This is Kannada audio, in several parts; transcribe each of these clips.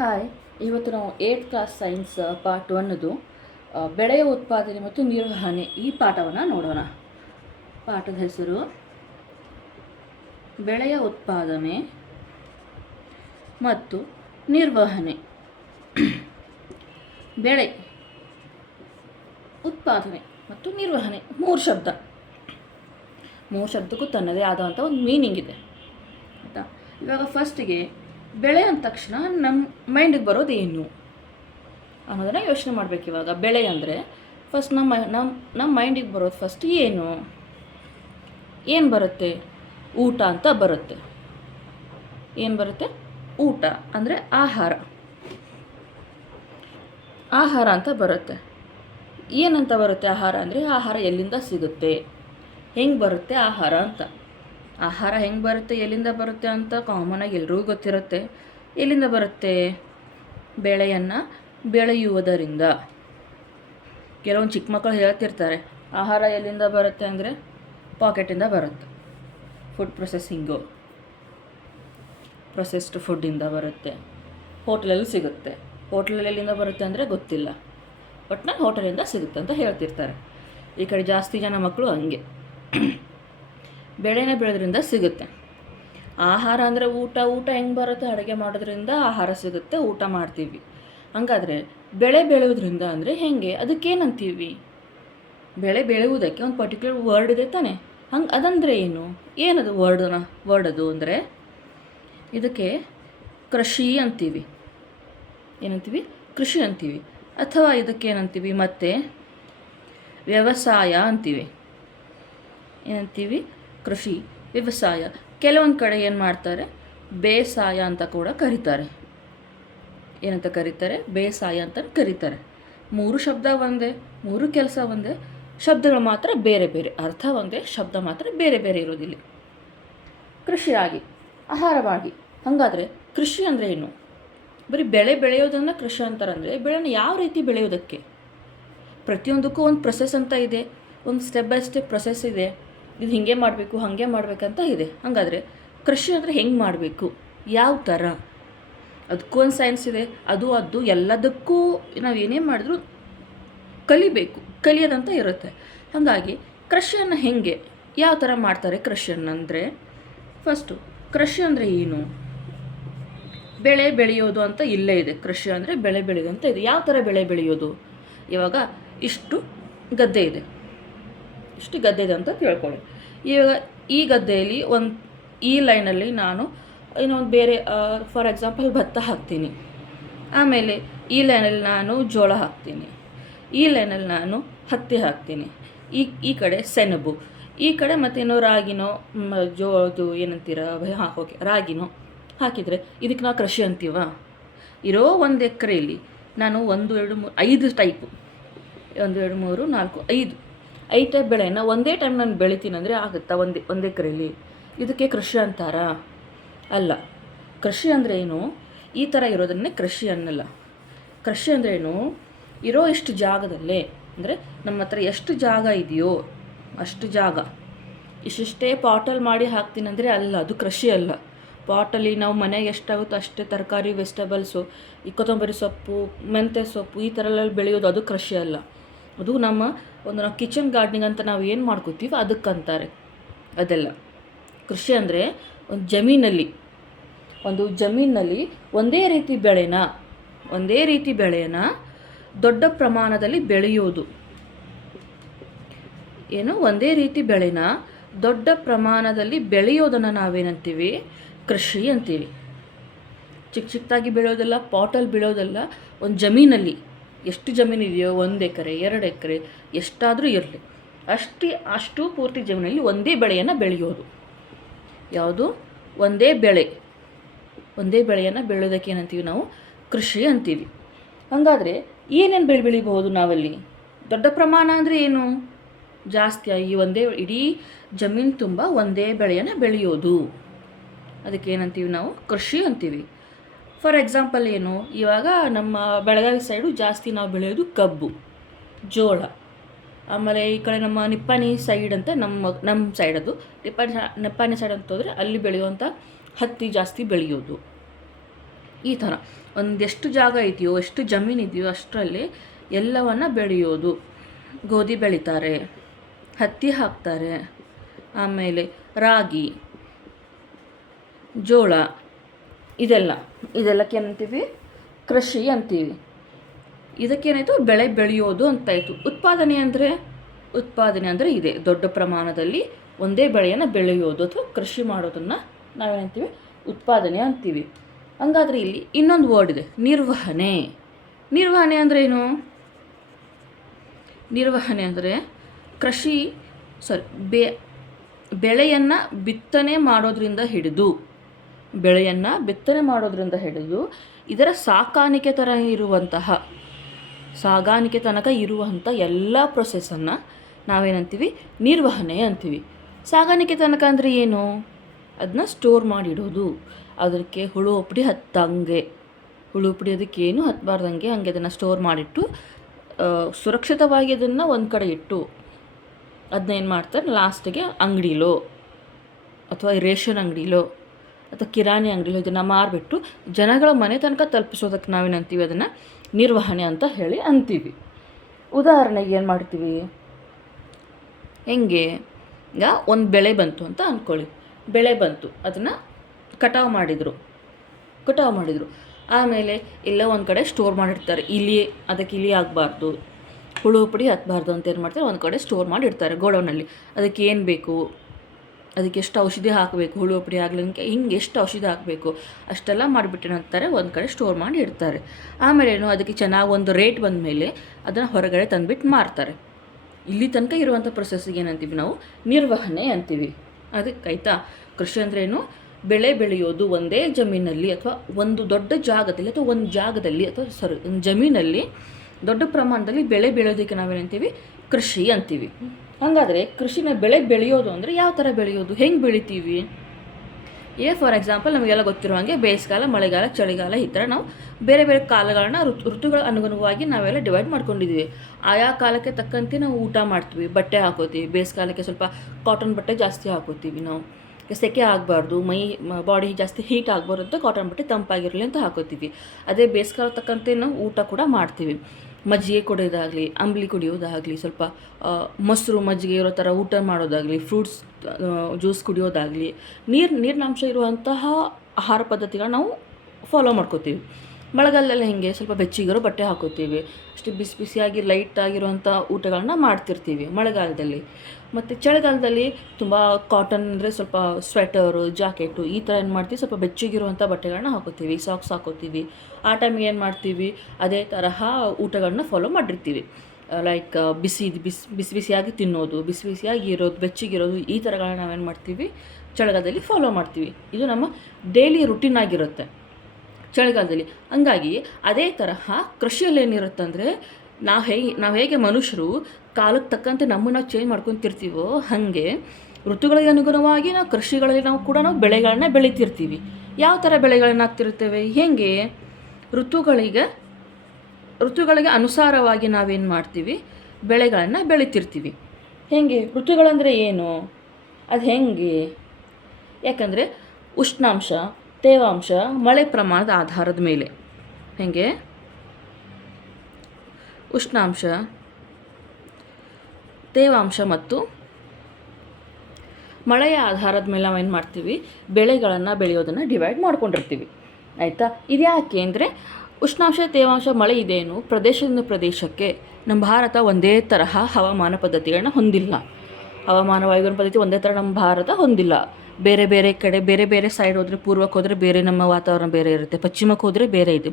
ಹಾಯ್, ಇವತ್ತು ನಾವು 8th ಕ್ಲಾಸ್ ಸೈನ್ಸ್ ಪಾರ್ಟ್ 1ದು ಬೆಳೆಯ ಉತ್ಪಾದನೆ ಮತ್ತು ನಿರ್ವಹಣೆ ಈ ಪಾಠವನ್ನು ನೋಡೋಣ. ಪಾಠದ ಹೆಸರು ಬೆಳೆಯ ಉತ್ಪಾದನೆ ಮತ್ತು ನಿರ್ವಹಣೆ. ಬೆಳೆ, ಉತ್ಪಾದನೆ ಮತ್ತು ನಿರ್ವಹಣೆ ಮೂರು ಶಬ್ದಕ್ಕೂ ತನ್ನದೇ ಆದಂಥ ಒಂದು ಮೀನಿಂಗ್ ಇದೆ ಆಯಿತಾ. ಇವಾಗ ಫಸ್ಟಿಗೆ ಬೆಳೆ ಅಂದ ತಕ್ಷಣ ನಮ್ಮ ಮೈಂಡಿಗೆ ಬರೋದು ಏನು ಅನ್ನೋದನ್ನು ಯೋಚನೆ ಮಾಡಬೇಕು. ಇವಾಗ ಬೆಳೆ ಅಂದರೆ ಫಸ್ಟ್ ನಮ್ಮ ಮೈಂಡಿಗೆ ಬರೋದು ಫಸ್ಟ್ ಏನು ಬರುತ್ತೆ? ಊಟ ಅಂತ ಬರುತ್ತೆ. ಏನು ಬರುತ್ತೆ? ಊಟ ಅಂದರೆ ಆಹಾರ ಅಂತ ಬರುತ್ತೆ. ಏನಂತ ಬರುತ್ತೆ ಆಹಾರ ಅಂದರೆ? ಆಹಾರ ಎಲ್ಲಿಂದ ಸಿಗುತ್ತೆ, ಹೆಂಗೆ ಬರುತ್ತೆ ಆಹಾರ ಅಂತ. ಆಹಾರ ಹೆಂಗೆ ಬರುತ್ತೆ, ಎಲ್ಲಿಂದ ಬರುತ್ತೆ ಅಂತ ಕಾಮನಾಗಿ ಎಲ್ರಿಗೂ ಗೊತ್ತಿರುತ್ತೆ. ಎಲ್ಲಿಂದ ಬರುತ್ತೆ? ಬೆಳೆಯನ್ನು ಬೆಳೆಯುವುದರಿಂದ. ಕೆಲವೊಂದು ಚಿಕ್ಕ ಮಕ್ಕಳು ಹೇಳ್ತಿರ್ತಾರೆ ಆಹಾರ ಎಲ್ಲಿಂದ ಬರುತ್ತೆ ಅಂದರೆ ಪಾಕೆಟಿಂದ ಬರುತ್ತೆ, ಫುಡ್ ಪ್ರೊಸೆಸ್ಡ್ ಫುಡ್ಡಿಂದ ಬರುತ್ತೆ, ಹೋಟೆಲಲ್ಲಿ ಸಿಗುತ್ತೆ. ಹೋಟೆಲಲ್ಲಿ ಎಲ್ಲಿಂದ ಬರುತ್ತೆ ಅಂದರೆ ಗೊತ್ತಿಲ್ಲ, ಒಟ್ಟಿನಲ್ಲಿ ಹೋಟೆಲಿಂದ ಸಿಗುತ್ತೆ ಅಂತ ಹೇಳ್ತಿರ್ತಾರೆ. ಈ ಕಡೆ ಜಾಸ್ತಿ ಜನ ಮಕ್ಕಳು ಹಂಗೆ ಬೆಳೆನೇ ಬೆಳೆದ್ರಿಂದ ಸಿಗುತ್ತೆ. ಆಹಾರ ಅಂದರೆ ಊಟ ಹೆಂಗೆ ಬರುತ್ತೆ? ಅಡುಗೆ ಮಾಡೋದ್ರಿಂದ ಆಹಾರ ಸಿಗುತ್ತೆ, ಊಟ ಮಾಡ್ತೀವಿ. ಹಂಗಾದರೆ ಬೆಳೆ ಬೆಳೆಯೋದ್ರಿಂದ ಅಂದರೆ ಹೆಂಗೆ? ಅದಕ್ಕೇನಂತೀವಿ? ಬೆಳೆ ಬೆಳೆಯುವುದಕ್ಕೆ ಒಂದು ಪರ್ಟಿಕ್ಯುಲರ್ ವರ್ಡ್ ಇದೆ ತಾನೆ. ಅದಂದರೆ ಏನದು ವರ್ಡ್ ಅದು ಅಂದರೆ ಇದಕ್ಕೆ ಕೃಷಿ ಅಂತೀವಿ. ಏನಂತೀವಿ? ಕೃಷಿ ಅಂತೀವಿ. ಅಥವಾ ಇದಕ್ಕೇನಂತೀವಿ ಮತ್ತೆ ವ್ಯವಸಾಯ ಅಂತೀವಿ. ಏನಂತೀವಿ? ಕೃಷಿ, ವ್ಯವಸಾಯ. ಕೆಲವೊಂದು ಕಡೆ ಏನು ಮಾಡ್ತಾರೆ, ಬೇಸಾಯ ಅಂತ ಕೂಡ ಕರೀತಾರೆ. ಏನಂತ ಕರೀತಾರೆ? ಬೇಸಾಯ ಅಂತ ಕರೀತಾರೆ. ಮೂರು ಶಬ್ದ ಒಂದೇ, ಮೂರು ಕೆಲಸ ಒಂದೇ, ಶಬ್ದಗಳು ಮಾತ್ರ ಬೇರೆ ಬೇರೆ, ಅರ್ಥ ಒಂದೇ, ಶಬ್ದ ಮಾತ್ರ ಬೇರೆ ಬೇರೆ ಇರೋದಿಲ್ಲ. ಕೃಷಿಯಾಗಿ, ಆಹಾರವಾಗಿ. ಹಾಗಾದರೆ ಕೃಷಿ ಅಂದರೆ ಏನು? ಬರೀ ಬೆಳೆ ಬೆಳೆಯೋದನ್ನು ಕೃಷಿ ಅಂತಾರಂದರೆ ಬೆಳೆನ ಯಾವ ರೀತಿ ಬೆಳೆಯೋದಕ್ಕೆ? ಪ್ರತಿಯೊಂದಕ್ಕೂ ಒಂದು ಪ್ರೊಸೆಸ್ ಅಂತ ಇದೆ, ಒಂದು ಸ್ಟೆಪ್ ಬೈ ಸ್ಟೆಪ್ ಪ್ರೊಸೆಸ್ ಇದೆ. ಇದು ಹೀಗೆ ಮಾಡಬೇಕು, ಹಾಗೆ ಮಾಡಬೇಕಂತ ಇದೆ. ಹಾಗಾದರೆ ಕೃಷಿ ಅಂದರೆ ಹೆಂಗೆ ಮಾಡಬೇಕು, ಯಾವ ಥರ? ಅದಕ್ಕೂ ಒಂದು ಸೈನ್ಸ್ ಇದೆ. ಅದು ಎಲ್ಲದಕ್ಕೂ ನಾವು ಏನೇ ಮಾಡಿದ್ರೂ ಕಲಿಯೋದಂತ ಇರುತ್ತೆ. ಹಾಗಾಗಿ ಕೃಷಿಯನ್ನು ಹೆಂಗೆ, ಯಾವ ಥರ ಮಾಡ್ತಾರೆ ಕೃಷಿಯನ್ನಂದರೆ? ಫಸ್ಟು ಕೃಷಿ ಅಂದರೆ ಏನು? ಬೆಳೆ ಬೆಳೆಯೋದು ಅಂತ ಇಲ್ಲೇ ಇದೆ. ಕೃಷಿ ಅಂದರೆ ಬೆಳೆ ಬೆಳೆಯೋದು ಅಂತ ಇದೆ. ಯಾವ ಥರ ಬೆಳೆ ಬೆಳೆಯೋದು? ಇವಾಗ ಇಷ್ಟು ಗದ್ದೆ ಇದೆ ಅಂತ ತಿಳ್ಕೊಳ್ಳಿ. ಇವಾಗ ಈ ಗದ್ದೆಯಲ್ಲಿ ಈ ಲೈನಲ್ಲಿ ನಾನು ಇನ್ನೊಂದು ಬೇರೆ ಫಾರ್ ಎಕ್ಸಾಂಪಲ್ ಭತ್ತ ಹಾಕ್ತೀನಿ. ಆಮೇಲೆ ಈ ಲೈನಲ್ಲಿ ನಾನು ಜೋಳ ಹಾಕ್ತೀನಿ. ಈ ಲೈನಲ್ಲಿ ನಾನು ಹತ್ತಿ ಹಾಕ್ತೀನಿ. ಈ ಕಡೆ ಸೆಣಬು, ಈ ಕಡೆ ಮತ್ತೇನೋ ರಾಗಿನೋ ಜೋಳದು ಏನಂತೀರ ಓಕೆ, ರಾಗಿನೋ ಹಾಕಿದರೆ ಇದಕ್ಕೆ ನಾವು ಕೃಷಿ ಅಂತೀವ? ಇರೋ 1 ಎಕರೆಯಲ್ಲಿ ನಾನು 1 2 3 5 ಟೈಪು 1 2 3 4 5 ಟೈಪ್ ಬೆಳೆಯನ್ನು ಒಂದೇ ಟೈಮ್ ನಾನು ಬೆಳಿತೀನಿ ಅಂದರೆ ಆಗುತ್ತಾ? ಒಂದು ಎಕರೆಯಲ್ಲಿ? ಇದಕ್ಕೆ ಕೃಷಿ ಅಂತಾರಾ? ಅಲ್ಲ. ಕೃಷಿ ಅಂದರೆ ಏನು? ಈ ಥರ ಇರೋದನ್ನೇ ಕೃಷಿ ಅನ್ನಲ್ಲ. ಕೃಷಿ ಅಂದರೆ ಏನು? ಇರೋ ಇಷ್ಟು ಜಾಗದಲ್ಲೇ, ಅಂದರೆ ನಮ್ಮ ಹತ್ರ ಎಷ್ಟು ಜಾಗ ಇದೆಯೋ ಅಷ್ಟು ಜಾಗ ಇಷ್ಟಿಷ್ಟೇ ಪಾಟಲ್ಲಿ ಮಾಡಿ ಹಾಕ್ತೀನಿ ಅಂದರೆ ಅಲ್ಲ, ಅದು ಕೃಷಿ ಅಲ್ಲ. ಪಾಟಲ್ಲಿ ನಾವು ಮನೆಗೆ ಎಷ್ಟಾಗುತ್ತೋ ಅಷ್ಟೇ ತರಕಾರಿ, ವೆಜಿಟೇಬಲ್ಸು, ಈ ಕೊತ್ತಂಬರಿ ಸೊಪ್ಪು, ಮೆಂತ್ಯ ಸೊಪ್ಪು ಈ ಥರ ಎಲ್ಲ ಬೆಳೆಯೋದು ಅದು ಕೃಷಿ ಅಲ್ಲ. ಅದು ನಾವು ಕಿಚನ್ ಗಾರ್ಡನಿಂಗ್ ಅಂತ ನಾವು ಏನು ಮಾಡ್ಕೋತೀವಿ ಅದಕ್ಕಂತಾರೆ. ಅದೆಲ್ಲ ಕೃಷಿ ಅಂದರೆ ಒಂದು ಜಮೀನಲ್ಲಿ ಒಂದೇ ರೀತಿ ಬೆಳೆನ ದೊಡ್ಡ ಪ್ರಮಾಣದಲ್ಲಿ ಬೆಳೆಯೋದು. ಒಂದೇ ರೀತಿ ಬೆಳೆನ ದೊಡ್ಡ ಪ್ರಮಾಣದಲ್ಲಿ ಬೆಳೆಯೋದನ್ನು ನಾವೇನಂತೀವಿ? ಕೃಷಿ ಅಂತೀವಿ. ಚಿಕ್ಕದಾಗಿ ಬೆಳೆಯೋದಲ್ಲ, ಪಾಟಲ್ಲಿ ಬೆಳೆಯೋದಲ್ಲ. ಒಂದು ಜಮೀನಲ್ಲಿ ಎಷ್ಟು ಜಮೀನು ಇದೆಯೋ, 1 ಎಕರೆ 2 ಎಕರೆ ಎಷ್ಟಾದರೂ ಇರಲಿ, ಅಷ್ಟು ಪೂರ್ತಿ ಜಮೀನಲ್ಲಿ ಒಂದೇ ಬೆಳೆಯನ್ನು ಬೆಳೆಯೋದು. ಯಾವುದು? ಒಂದೇ ಬೆಳೆಯನ್ನು ಬೆಳೆಯೋದಕ್ಕೆ ಏನಂತೀವಿ ನಾವು? ಕೃಷಿ ಅಂತೀವಿ. ಹಾಗಾದರೆ ಏನೇನು ಬೆಳಿಬಹುದು ನಾವಲ್ಲಿ? ದೊಡ್ಡ ಪ್ರಮಾಣ ಅಂದರೆ ಏನು? ಜಾಸ್ತಿಯಾಗಿ ಇಡೀ ಜಮೀನು ತುಂಬ ಒಂದೇ ಬೆಳೆಯನ್ನು ಬೆಳೆಯೋದು, ಅದಕ್ಕೇನಂತೀವಿ ನಾವು? ಕೃಷಿ ಅಂತೀವಿ. ಫಾರ್ ಎಕ್ಸಾಂಪಲ್ ಇವಾಗ ನಮ್ಮ ಬೆಳಗಾವಿ ಸೈಡು ಜಾಸ್ತಿ ನಾವು ಬೆಳೆಯೋದು ಕಬ್ಬು, ಜೋಳ. ಆಮೇಲೆ ಈ ಕಡೆ ನಮ್ಮ ನಿಪ್ಪಾಣಿ ಸೈಡ್ ಅಂತ ನಮ್ಮ ಸೈಡ್, ಅದು ನಿಪ್ಪಾಣಿ ಸೈಡ್ ಅಂತ ಹೋದರೆ ಅಲ್ಲಿ ಬೆಳೆಯುವಂಥ ಹತ್ತಿ ಜಾಸ್ತಿ ಬೆಳೆಯೋದು. ಈ ಥರ ಒಂದೆಷ್ಟು ಜಾಗ ಇದೆಯೋ, ಎಷ್ಟು ಜಮೀನು ಇದೆಯೋ ಅಷ್ಟರಲ್ಲಿ ಎಲ್ಲವನ್ನು ಬೆಳೆಯೋದು. ಗೋಧಿ ಬೆಳೀತಾರೆ, ಹತ್ತಿ ಹಾಕ್ತಾರೆ, ಆಮೇಲೆ ರಾಗಿ, ಜೋಳ, ಇದೆಲ್ಲಕ್ಕೆ ಏನಂತೀವಿ? ಕೃಷಿ ಅಂತೀವಿ. ಇದಕ್ಕೇನಾಯಿತು? ಬೆಳೆ ಬೆಳೆಯೋದು ಅಂತಾಯಿತು. ಉತ್ಪಾದನೆ ಅಂದರೆ ಇದೆ, ದೊಡ್ಡ ಪ್ರಮಾಣದಲ್ಲಿ ಒಂದೇ ಬೆಳೆಯನ್ನು ಬೆಳೆಯೋದು ಅಥವಾ ಕೃಷಿ ಮಾಡೋದನ್ನು ನಾವೇನಂತೀವಿ? ಉತ್ಪಾದನೆ ಅಂತೀವಿ. ಹಂಗಾದರೆ ಇಲ್ಲಿ ಇನ್ನೊಂದು ವರ್ಡ್ ಇದೆ, ನಿರ್ವಹಣೆ. ನಿರ್ವಹಣೆ ಅಂದರೆ ಏನು? ನಿರ್ವಹಣೆ ಅಂದರೆ ಬೆಳೆಯನ್ನು ಬಿತ್ತನೆ ಮಾಡೋದ್ರಿಂದ ಹಿಡಿದು ಇದರ ಸಾಗಾಣಿಕೆ ತನಕ ಇರುವಂಥ ಎಲ್ಲ ಪ್ರೊಸೆಸನ್ನು ನಾವೇನಂತೀವಿ? ನಿರ್ವಹಣೆ ಅಂತೀವಿ. ಸಾಗಾಣಿಕೆ ತನಕ ಅಂದರೆ ಏನು? ಅದನ್ನ ಸ್ಟೋರ್ ಮಾಡಿಡೋದು, ಅದಕ್ಕೆ ಹುಳು ಹುಪ್ಪಡಿ ಅದಕ್ಕೇನು ಹತ್ತಬಾರ್ದಂಗೆ ಹಂಗೆ ಅದನ್ನು ಸ್ಟೋರ್ ಮಾಡಿಟ್ಟು ಸುರಕ್ಷಿತವಾಗಿ ಅದನ್ನು ಒಂದು ಕಡೆ ಇಟ್ಟು ಅದನ್ನ ಏನು ಮಾಡ್ತಾರೆ? ಲಾಸ್ಟಿಗೆ ಅಂಗಡಿಲೋ ಅಥವಾ ರೇಷನ್ ಅಂಗಡಿಲೋ ಅಥವಾ ಕಿರಾಣಿ ಅಂಗಡಿಲೋ ಇದನ್ನು ಮಾರಿಬಿಟ್ಟು ಜನಗಳ ಮನೆ ತನಕ ತಲುಪಿಸೋದಕ್ಕೆ ನಾವೇನಂತೀವಿ? ಅದನ್ನು ನಿರ್ವಹಣೆ ಅಂತ ಹೇಳಿ ಅಂತೀವಿ. ಉದಾಹರಣೆಗೆ ಏನು ಮಾಡ್ತೀವಿ? ಹೆಂಗೆ? ಈಗ ಒಂದು ಬೆಳೆ ಬಂತು ಅಂತ ಅಂದ್ಕೊಳ್ಳಿ. ಬೆಳೆ ಬಂತು, ಅದನ್ನು ಕಟಾವು ಮಾಡಿದರು. ಆಮೇಲೆ ಎಲ್ಲ ಒಂದು ಕಡೆ ಸ್ಟೋರ್ ಮಾಡಿರ್ತಾರೆ. ಅದಕ್ಕೆ ಇಲಿ ಆಗಬಾರ್ದು, ಹುಳು ಹುಪ್ಪಡಿ ಹತ್ತಬಾರ್ದು ಅಂತ ಏನು ಮಾಡ್ತಾರೆ? ಒಂದು ಕಡೆ ಸ್ಟೋರ್ ಮಾಡಿರ್ತಾರೆ ಗೋಡೌನಲ್ಲಿ. ಅದಕ್ಕೆ ಏನು ಬೇಕು, ಅದಕ್ಕೆ ಎಷ್ಟು ಔಷಧಿ ಹಾಕಬೇಕು, ಹುಳು ಹುಪ್ಪಡಿ ಆಗ್ಲಿಕ್ಕೆ ಹಿಂಗೆ ಎಷ್ಟು ಔಷಧಿ ಹಾಕಬೇಕು ಅಷ್ಟೆಲ್ಲ ಮಾಡಿಬಿಟ್ಟಿರ್ತಾರೆ, ಒಂದು ಕಡೆ ಸ್ಟೋರ್ ಮಾಡಿ ಇಡ್ತಾರೆ. ಆಮೇಲೆ ಏನು? ಅದಕ್ಕೆ ಚೆನ್ನಾಗಿ ಒಂದು ರೇಟ್ ಬಂದ ಮೇಲೆ ಅದನ್ನು ಹೊರಗಡೆ ತಂದುಬಿಟ್ಟು ಮಾರ್ತಾರೆ. ಇಲ್ಲಿ ತನಕ ಇರುವಂಥ ಪ್ರೊಸೆಸ್ಸಿಗೆ ಏನಂತೀವಿ ನಾವು? ನಿರ್ವಹಣೆ ಅಂತೀವಿ. ಅದಕ್ಕಾಯ್ತಾ? ಕೃಷಿ ಅಂದ್ರೇನು? ಬೆಳೆ ಬೆಳೆಯೋದು ಒಂದೇ ಜಮೀನಲ್ಲಿ ಅಥವಾ ಒಂದು ದೊಡ್ಡ ಜಾಗದಲ್ಲಿ ಅಥವಾ ಒಂದು ಜಮೀನಲ್ಲಿ ದೊಡ್ಡ ಪ್ರಮಾಣದಲ್ಲಿ ಬೆಳೆ ಬೆಳೆಯೋದಕ್ಕೆ ನಾವೇನಂತೀವಿ? ಕೃಷಿ ಅಂತೀವಿ. ಹಾಗಾದರೆ ಕೃಷಿನ ಬೆಳೆ ಬೆಳೆಯೋದು ಅಂದರೆ ಯಾವ ಥರ ಬೆಳೆಯೋದು, ಹೆಂಗೆ ಬೆಳಿತೀವಿ? ಫಾರ್ ಎಕ್ಸಾಂಪಲ್ ನಮಗೆಲ್ಲ ಗೊತ್ತಿರೋ ಹಾಗೆ ಬೇಸಿಗೆಗಾಲ, ಮಳೆಗಾಲ, ಚಳಿಗಾಲ ಈ ಥರ ನಾವು ಬೇರೆ ಬೇರೆ ಕಾಲಗಳನ್ನ ಋತುಗಳ ಅನುಗುಣವಾಗಿ ನಾವೆಲ್ಲ ಡಿವೈಡ್ ಮಾಡ್ಕೊಂಡಿದ್ದೀವಿ. ಆಯಾ ಕಾಲಕ್ಕೆ ತಕ್ಕಂತೆ ನಾವು ಊಟ ಮಾಡ್ತೀವಿ, ಬಟ್ಟೆ ಹಾಕೋತೀವಿ. ಬೇಸಿಗೆಗಾಲಕ್ಕೆ ಸ್ವಲ್ಪ ಕಾಟನ್ ಬಟ್ಟೆ ಜಾಸ್ತಿ ಹಾಕೋತೀವಿ ನಾವು, ಸೆಕೆ ಆಗಬಾರ್ದು, ಬಾಡಿ ಜಾಸ್ತಿ ಹೀಟ್ ಆಗಬಾರ್ದು ಅಂತ ಕಾಟನ್ ಬಟ್ಟೆ ತಂಪಾಗಿರಲಿ ಅಂತ ಹಾಕೋತೀವಿ. ಅದೇ ಬೇಸಿಗೆಗಾಲ ತಕ್ಕಂತೆ ನಾವು ಊಟ ಕೂಡ ಮಾಡ್ತೀವಿ. ಮಜ್ಜಿಗೆ ಕುಡಿಯೋದಾಗಲಿ, ಅಂಬಲಿ ಕುಡಿಯೋದಾಗಲಿ, ಸ್ವಲ್ಪ ಮೊಸರು ಮಜ್ಜಿಗೆ ಇರೋ ಥರ ಊಟ ಮಾಡೋದಾಗಲಿ, ಫ್ರೂಟ್ಸ್ ಜ್ಯೂಸ್ ಕುಡಿಯೋದಾಗಲಿ, ನೀರಿನಾಂಶ ಇರುವಂತಹ ಆಹಾರ ಪದ್ಧತಿಗಳನ್ನ ನಾವು ಫಾಲೋ ಮಾಡ್ಕೋತೀವಿ. ಮಳೆಗಾಲದಲ್ಲಿ ಹಿಂಗೆ ಸ್ವಲ್ಪ ಬೆಚ್ಚಗಿರೋ ಬಟ್ಟೆ ಹಾಕೋತೀವಿ, ಅಷ್ಟು ಬಿಸಿಯಾಗಿ ಲೈಟಾಗಿರುವಂಥ ಊಟಗಳನ್ನ ಮಾಡ್ತಿರ್ತೀವಿ ಮಳೆಗಾಲದಲ್ಲಿ. ಮತ್ತು ಚಳಿಗಾಲದಲ್ಲಿ ತುಂಬ ಕಾಟನ್ ಅಂದರೆ ಸ್ವಲ್ಪ ಸ್ವೆಟರು, ಜಾಕೆಟು ಈ ಥರ ಏನು ಮಾಡ್ತೀವಿ? ಸ್ವಲ್ಪ ಬೆಚ್ಚಗಿರುವಂಥ ಬಟ್ಟೆಗಳನ್ನ ಹಾಕೋತೀವಿ, ಸಾಕ್ಸ್ ಹಾಕೋತೀವಿ. ಆ ಟೈಮಿಗೆ ಏನು ಮಾಡ್ತೀವಿ? ಅದೇ ತರಹ ಊಟಗಳನ್ನ ಫಾಲೋ ಮಾಡಿರ್ತೀವಿ. ಲೈಕ್ ಬಿಸಿಯಾಗಿ ತಿನ್ನೋದು, ಬಿಸಿಯಾಗಿ ಇರೋದು, ಬೆಚ್ಚಗಿರೋದು ಈ ಥರಗಳನ್ನ ನಾವೇನು ಮಾಡ್ತೀವಿ? ಚಳಿಗಾಲದಲ್ಲಿ ಫಾಲೋ ಮಾಡ್ತೀವಿ. ಇದು ನಮ್ಮ ಡೈಲಿ ರುಟೀನ್ ಆಗಿರುತ್ತೆ ಚಳಿಗಾಲದಲ್ಲಿ. ಹಂಗಾಗಿ ಅದೇ ತರಹ ಕೃಷಿಯಲ್ಲಿ ಏನಿರುತ್ತೆ ಅಂದರೆ ನಾವು ಹೇಗೆ ಮನುಷ್ಯರು ಕಾಲಕ್ಕೆ ತಕ್ಕಂತೆ ನಮ್ಮನ್ನು ಚೇಂಜ್ ಮಾಡ್ಕೊತಿರ್ತೀವೋ ಹಾಗೆ ಋತುಗಳಿಗೆ ಅನುಗುಣವಾಗಿ ನಾವು ಕೃಷಿಗಳಲ್ಲಿ ನಾವು ಬೆಳೆಗಳನ್ನ ಬೆಳೀತಿರ್ತೀವಿ. ಯಾವ ಥರ ಬೆಳೆಗಳನ್ನ ಹಾಕ್ತಿರ್ತೇವೆ? ಹೇಗೆ? ಋತುಗಳಿಗೆ ಅನುಸಾರವಾಗಿ ನಾವೇನು ಮಾಡ್ತೀವಿ? ಬೆಳೆಗಳನ್ನು ಬೆಳೀತಿರ್ತೀವಿ. ಹೇಗೆ? ಋತುಗಳಂದರೆ ಏನು? ಅದು ಹೆಂಗೆ? ಯಾಕಂದರೆ ಉಷ್ಣಾಂಶ, ತೇವಾಂಶ, ಮಳೆ ಪ್ರಮಾಣದ ಆಧಾರದ ಮೇಲೆ. ಹೇಗೆ? ಉಷ್ಣಾಂಶ, ತೇವಾಂಶ ಮತ್ತು ಮಳೆಯ ಆಧಾರದ ಮೇಲೆ ನಾವೇನು ಮಾಡ್ತೀವಿ? ಬೆಳೆಗಳನ್ನು ಬೆಳೆಯೋದನ್ನು ಡಿವೈಡ್ ಮಾಡ್ಕೊಂಡಿರ್ತೀವಿ. ಆಯಿತಾ? ಇದು ಯಾಕೆ ಅಂದರೆ ಉಷ್ಣಾಂಶ, ತೇವಾಂಶ, ಮಳೆ ಇದೇನು ಪ್ರದೇಶದಿಂದ ಪ್ರದೇಶಕ್ಕೆ ನಮ್ಮ ಭಾರತ ಒಂದೇ ತರಹ ಹವಾಮಾನ ಪದ್ಧತಿಗಳನ್ನ ಹೊಂದಿಲ್ಲ. ಹವಾಮಾನ ವಾಯುಗುಣ ಪದ್ಧತಿ ಒಂದೇ ಥರ ನಮ್ಮ ಭಾರತ ಹೊಂದಿಲ್ಲ. ಬೇರೆ ಬೇರೆ ಕಡೆ ಬೇರೆ ಬೇರೆ ಸೈಡ್ ಹೋದರೆ, ಪೂರ್ವಕ್ಕೆ ಹೋದರೆ ಬೇರೆ ನಮ್ಮ ವಾತಾವರಣ ಬೇರೆ ಇರುತ್ತೆ, ಪಶ್ಚಿಮಕ್ಕೆ ಹೋದರೆ ಬೇರೆ ಇದೆ,